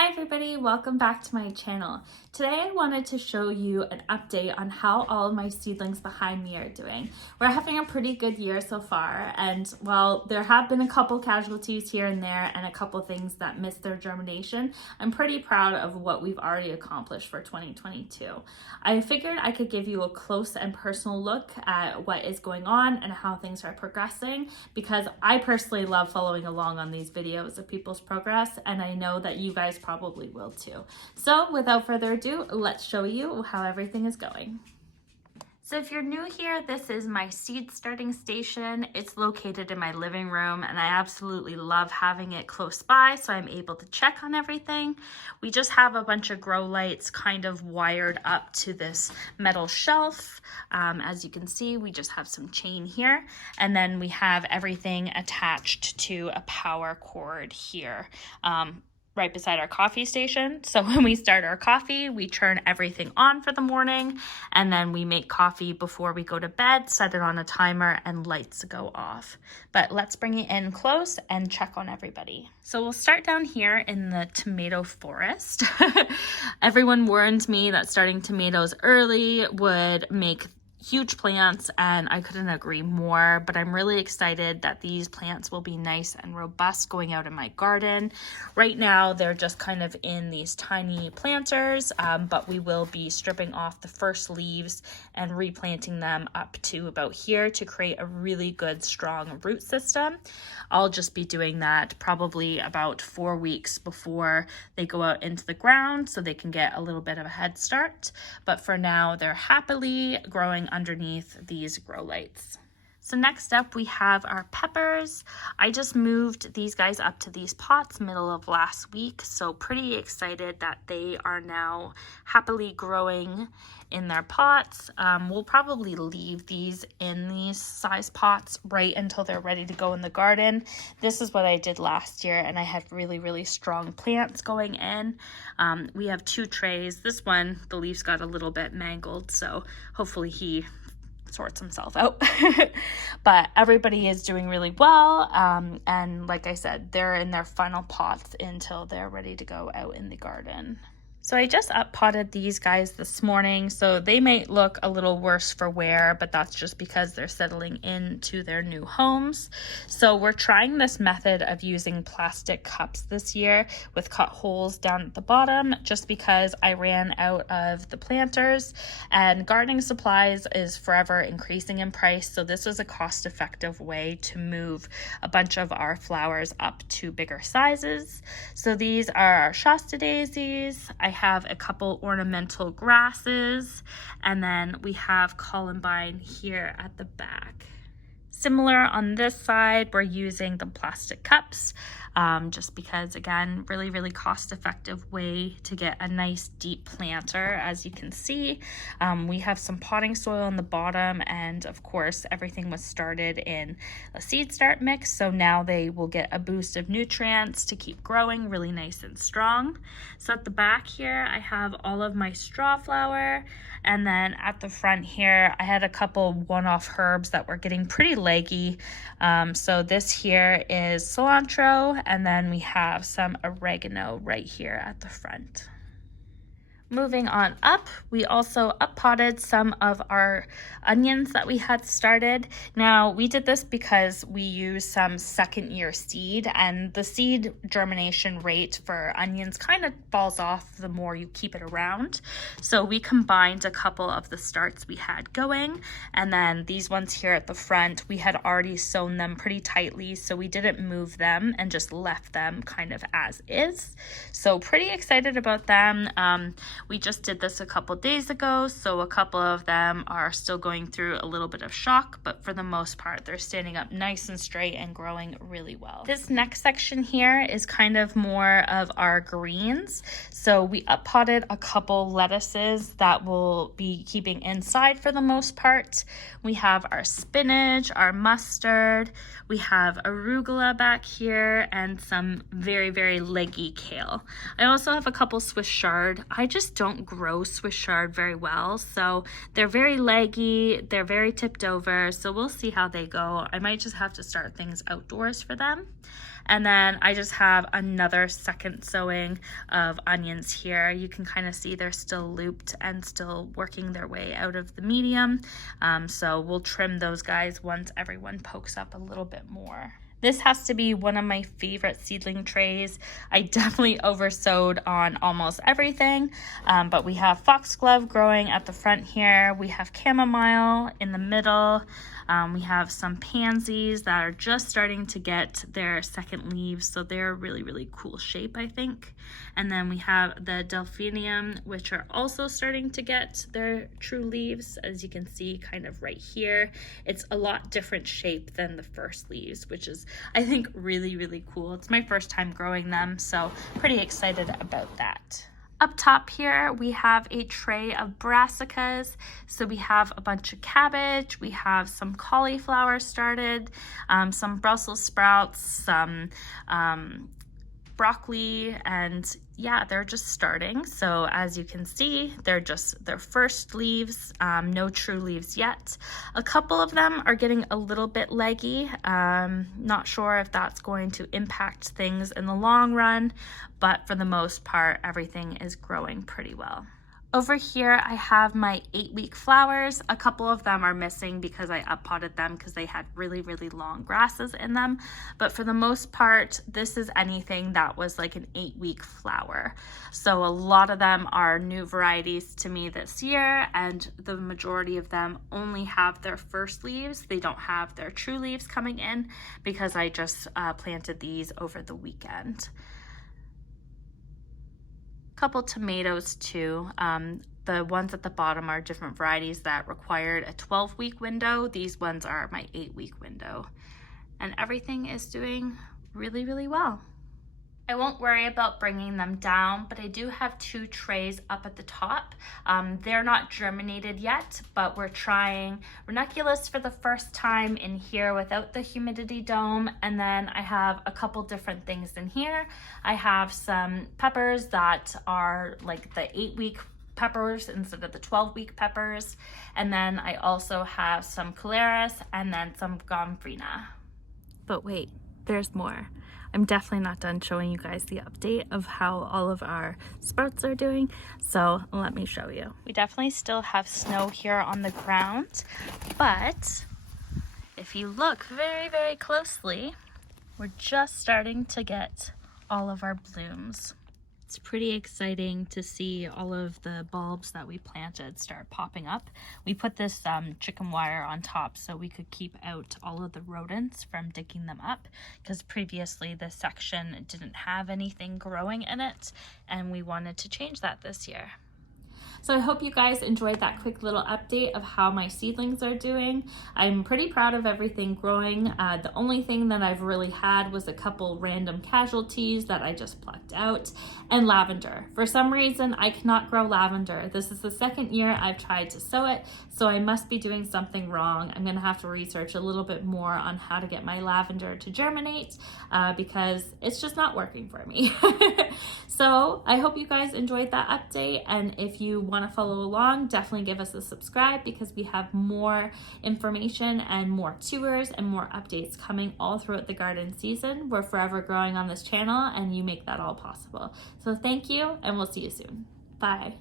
Hi everybody, welcome back to my channel. Today I wanted to show you an update on how all of my seedlings behind me are doing. We're having a pretty good year so far, and while there have been a couple casualties here and there and a couple things that missed their germination, I'm pretty proud of what we've already accomplished for 2022. I figured I could give you a close and personal look at what is going on and how things are progressing, because I personally love following along on these videos of people's progress, and I know that you guys probably will too. So without further ado, let's show you how everything is going. So if you're new here, this is my seed starting station. It's located in my living room and I absolutely love having it close by so I'm able to check on everything. We just have a bunch of grow lights kind of wired up to this metal shelf. As you can see, we just have some chain here, and then we have everything attached to a power cord here. Right beside our coffee station. So when we start our coffee, we turn everything on for the morning, and then we make coffee before we go to bed, set it on a timer, and lights go off. But let's bring it in close and check on everybody. So we'll start down here in the tomato forest. Everyone warned me that starting tomatoes early would make huge plants, and I couldn't agree more, but I'm really excited that these plants will be nice and robust going out in my garden. Right now they're just kind of in these tiny planters, but we will be stripping off the first leaves and replanting them up to about here to create a really good strong root system. I'll just be doing that probably about 4 weeks before they go out into the ground so they can get a little bit of a head start, but for now they're happily growing underneath these grow lights. So next up we have our peppers. I just moved these guys up to these pots middle of last week, so pretty excited that they are now happily growing in their pots. We'll probably leave these in these size pots right until they're ready to go in the garden. This is what I did last year, and I had really strong plants going in. We have 2 trays. This one, the leaves got a little bit mangled, so hopefully he sorts himself out. But everybody is doing really well, and like I said, they're in their final pots until they're ready to go out in the garden. So I just up potted these guys this morning, so they may look a little worse for wear, but that's just because they're settling into their new homes. So we're trying this method of using plastic cups this year with cut holes down at the bottom, just because I ran out of the planters, and gardening supplies is forever increasing in price. So this is a cost-effective way to move a bunch of our flowers up to bigger sizes. So these are our Shasta Daisies. I have a couple ornamental grasses, and then we have Columbine here at the back. Similar on this side, we're using the plastic cups, just because, again, really cost-effective way to get a nice deep planter. As you can see, we have some potting soil on the bottom, and of course everything was started in a seed start mix, so now they will get a boost of nutrients to keep growing really nice and strong. So at the back here I have all of my straw flower, and then at the front here I had a couple one-off herbs that were getting pretty leggy. So this here is cilantro, and then we have some oregano right here at the front. Moving on up, we also up potted some of our onions that we had started. Now, we did this because we use some second year seed, and the seed germination rate for onions kind of falls off the more you keep it around. So we combined a couple of the starts we had going, and then these ones here at the front, we had already sewn them pretty tightly, so we didn't move them and just left them kind of as is. So pretty excited about them. We just did this a couple days ago, so a couple of them are still going through a little bit of shock, but for the most part, they're standing up nice and straight and growing really well. This next section here is kind of more of our greens. So we up potted a couple lettuces that will be keeping inside for the most part. We have our spinach, our mustard, we have arugula back here, and some very leggy kale. I also have a couple Swiss chard. I just don't grow Swiss chard very well, so they're very leggy, they're very tipped over, so we'll see how they go. I might just have to start things outdoors for them. And then I just have another second sowing of onions here. You can kind of see they're still looped and still working their way out of the medium. So we'll trim those guys once everyone pokes up a little bit more. This has to be one of my favorite seedling trays. I definitely oversowed on almost everything, but we have foxglove growing at the front here. We have chamomile in the middle. We have some pansies that are just starting to get their second leaves, so they're really, really cool shape, I think. And then we have the delphinium, which are also starting to get their true leaves, as you can see kind of right here. It's a lot different shape than the first leaves, which is, I think, really, really cool. It's my first time growing them, so pretty excited about that. Up top here, we have a tray of brassicas. So we have a bunch of cabbage, we have some cauliflower started, some Brussels sprouts, some broccoli, and yeah, they're just starting. So as you can see, they're just their first leaves, no true leaves yet. A couple of them are getting a little bit leggy. Not sure if that's going to impact things in the long run, but for the most part, everything is growing pretty well. Over here, I have my 8-week flowers. A couple of them are missing because I uppotted them because they had really, really long grasses in them. But for the most part, this is anything that was like an 8-week flower. So a lot of them are new varieties to me this year, and the majority of them only have their first leaves. They don't have their true leaves coming in because I just planted these over the weekend. Couple tomatoes too. The ones at the bottom are different varieties that required a 12-week window. These ones are my 8-week window. And everything is doing really, really well. I won't worry about bringing them down, but I do have 2 trays up at the top. They're not germinated yet, but we're trying ranunculus for the first time in here without the humidity dome. And then I have a couple different things in here. I have some peppers that are like the 8-week peppers instead of the 12-week peppers. And then I also have some caleris and then some gomfrina. But wait, there's more. I'm definitely not done showing you guys the update of how all of our sprouts are doing, so let me show you. We definitely still have snow here on the ground, but if you look very, very closely, we're just starting to get all of our blooms. It's pretty exciting to see all of the bulbs that we planted start popping up. We put this chicken wire on top so we could keep out all of the rodents from digging them up, because previously this section didn't have anything growing in it, and we wanted to change that this year. So I hope you guys enjoyed that quick little update of how my seedlings are doing. I'm pretty proud of everything growing. The only thing that I've really had was a couple random casualties that I just plucked out, and lavender. For some reason, I cannot grow lavender. This is the second year I've tried to sow it, so I must be doing something wrong. I'm gonna have to research a little bit more on how to get my lavender to germinate because it's just not working for me. So I hope you guys enjoyed that update, and if you want to follow along, definitely give us a subscribe because we have more information and more tours and more updates coming all throughout the garden season. We're forever growing on this channel, and you make that all possible. So thank you, and we'll see you soon. Bye.